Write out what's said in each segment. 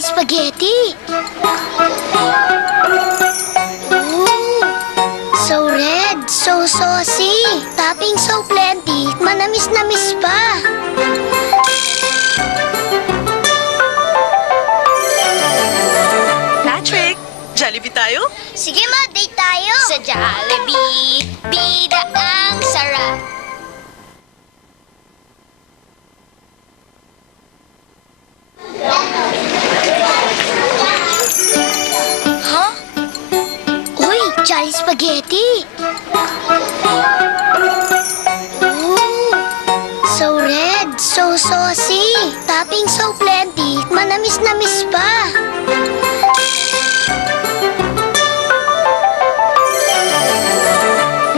Jolly Spaghetti! Ooh, so red, so saucy, topping so plenty, manamis-namis pa. Patrick, Jollibee tayo? Sige ma, date tayo! Sa Jollibee, bida ang sarap. Huh? Uy, Jolly Spaghetti! Ooh, so red, so saucy, topping so plenty, manamis-namis pa.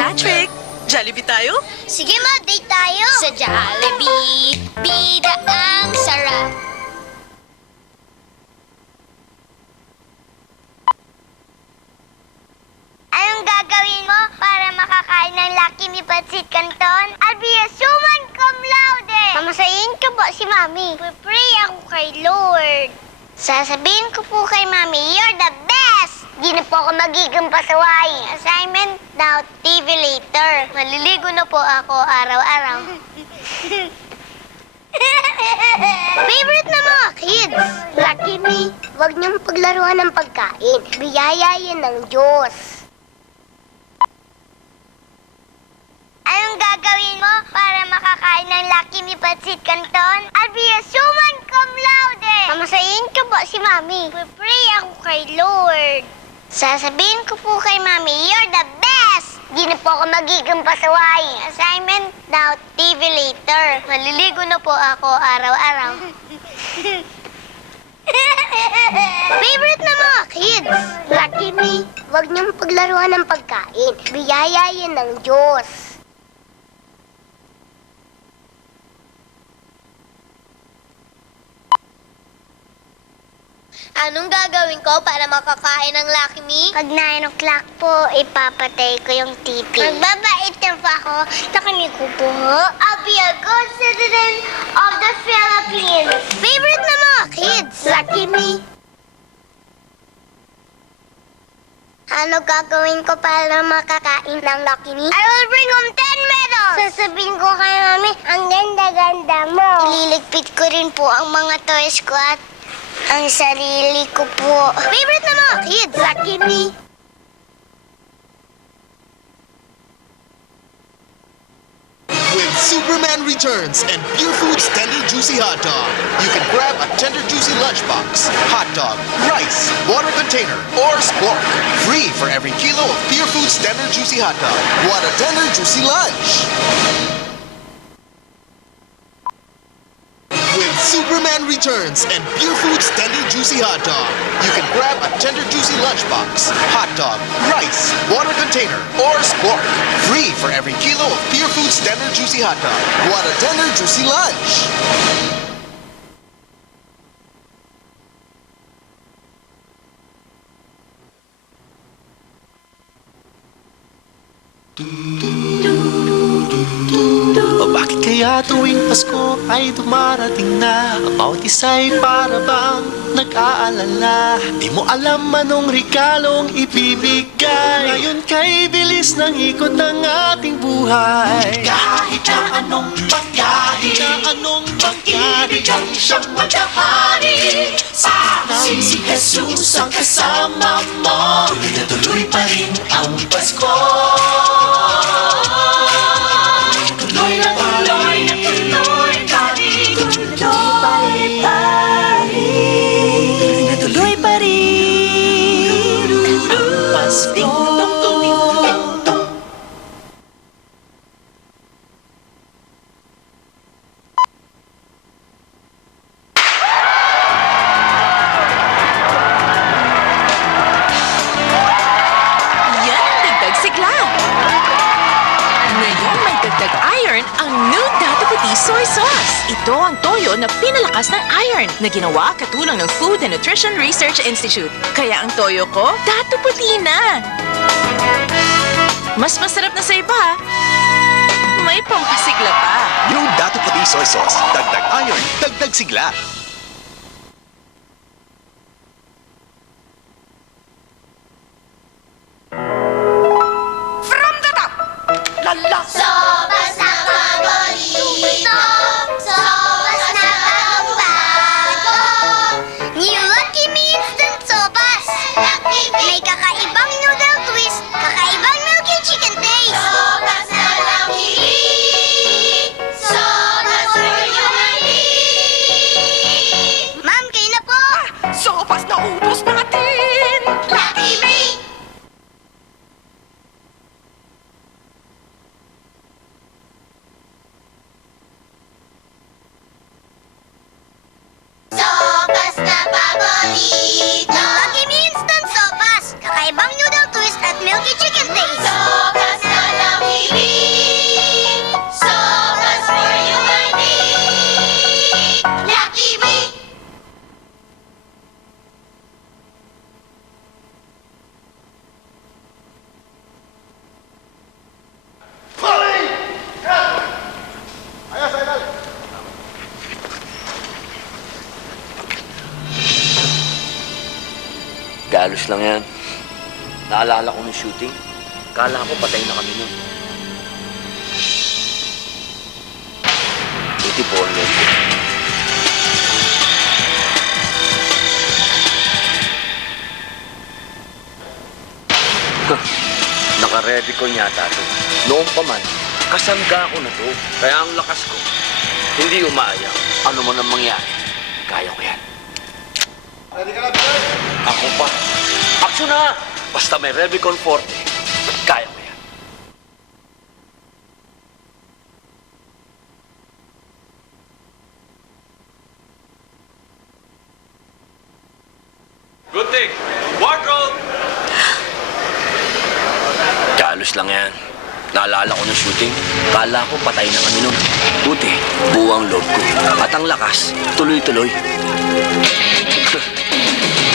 Patrick, Jollibee tayo? Sige ma, date tayo! Sa Jollibee, bida ang sarap. Anong gagawin mo para makakain ng Lucky Me Pancit Canton? I'll be a suman cum laude! Mamasayin ka po si Mami. Pray ako kay Lord. Sasabihin ko po kay Mami, you're the best! Di na po ako magiging pasaway. Assignment now, TV later. Maliligo na po ako araw-araw. Favorite na mga kids! Lucky Me, huwag niyong paglaruan ng pagkain. Biyaya yan ng Diyos. Anong gagawin mo para makakain ng Lucky Me Pancit Canton? I'll be a suman cum laude! Mamasayin ka po si Mami. Pray ako kay Lord. Sasabihin ko po kay Mami, you're the best! Di na po ako magiging pasaway. Assignment now, TV later. Maliligo na po ako araw-araw. Favorite na mga kids! Lucky Me, huwag niyong paglaruan ng pagkain. Biyaya yan ng Diyos. Anong gagawin ko para makakain ng Lucky Me? Pag 9 o'clock po, ipapatay ko yung TV. Magbabait na po ako. Nakinig ko po. I'll be a good citizen of the Philippines. Favorite na mga kids? Lucky Me. Ano gagawin ko para makakain ng Lucky Me? I will bring home 10 medals! Sasabihin ko kay Mami, ang ganda-ganda mo. Ililigpit ko rin po ang mga toys ko at ang sarili ko po. Favorite na mga kids? Lucky Me. With Superman Returns and Pure Foods Tender Juicy Hot Dog, you can grab a tender juicy lunchbox, hot dog, rice, water container, or squark. Free for every kilo of Pure Foods Tender Juicy Hot Dog. What a tender juicy lunch! With Superman Returns and Pure Foods Tender Juicy Hot Dog, you can grab a tender juicy lunchbox, hot dog, rice, water container, or squark. Free for every kilo of Pure Foods Tender Juicy Hot Dog. What a tender juicy lunch! O bakit kaya tuwing Pasko ay dumarating na ang bawat isa'y para bang nag-aalala? Di mo alam anong regalong ibibigay. Ngayon kay bilis ng ikot ng ating buhay. Kahit na anong pagkahi, ibig ang siyang maghahari. Sa amin si Jesus ang kasama mo. Tuloy na tuloy pa rin ang Pasko. Tuloy na tuloy na tuloy pa rin. Tuloy pa rin. Tuloy na tuloy pa rin. Ang Pasko. Yan ang dagdag sigla. Ngayon may dagdag iron ang new Dato Puti Soy Sauce. Ito ang toyo na pinalakas ng iron na ginawa katulong ng Food and Nutrition Research Institute. Kaya ang toyo ko, Dato Puti na. Mas masarap na sa iba. May pampasigla pa. New Dato Puti Soy Sauce. Dagdag iron, dagdag sigla. Galos lang yan. Naalala ko ng shooting. Kala ko patay na kami nun. Buti po, Lord. Naka-ready ko yata to. Noong pa man, kasangga ko na to. Kaya ang lakas ko, hindi umayang. Ano man ang mangyari, kaya ko yan. Ako pa. Aksyon na! Basta may Revicon Forte, kaya ko yan. Good thing. Walk roll. Galos lang yan. Naalala ko ng shooting, kala ko patay na kami nun. Buti, buwang loob ko. At ang lakas, tuloy-tuloy.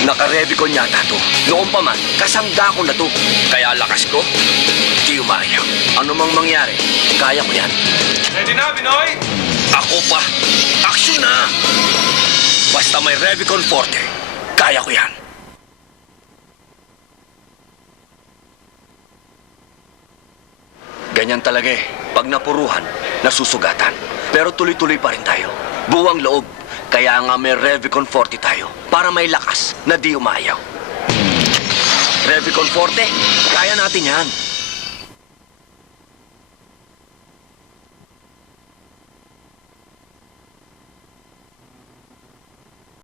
Naka-Revicon yata to. Noon pa man, kasangga ko na to. Kaya lakas ko, di umayang. Ano mang mangyari, kaya ko yan. Ready na, Binoy? Ako pa, aksyon na! Basta may Revicon Forte, kaya ko yan. Ganyan talaga eh. Pag napuruhan, nasusugatan. Pero tuloy-tuloy pa rin tayo. Buwang loob. Kaya nga may Revicon Forte tayo. Para may lakas na di umayaw. Revicon Forte, kaya natin yan.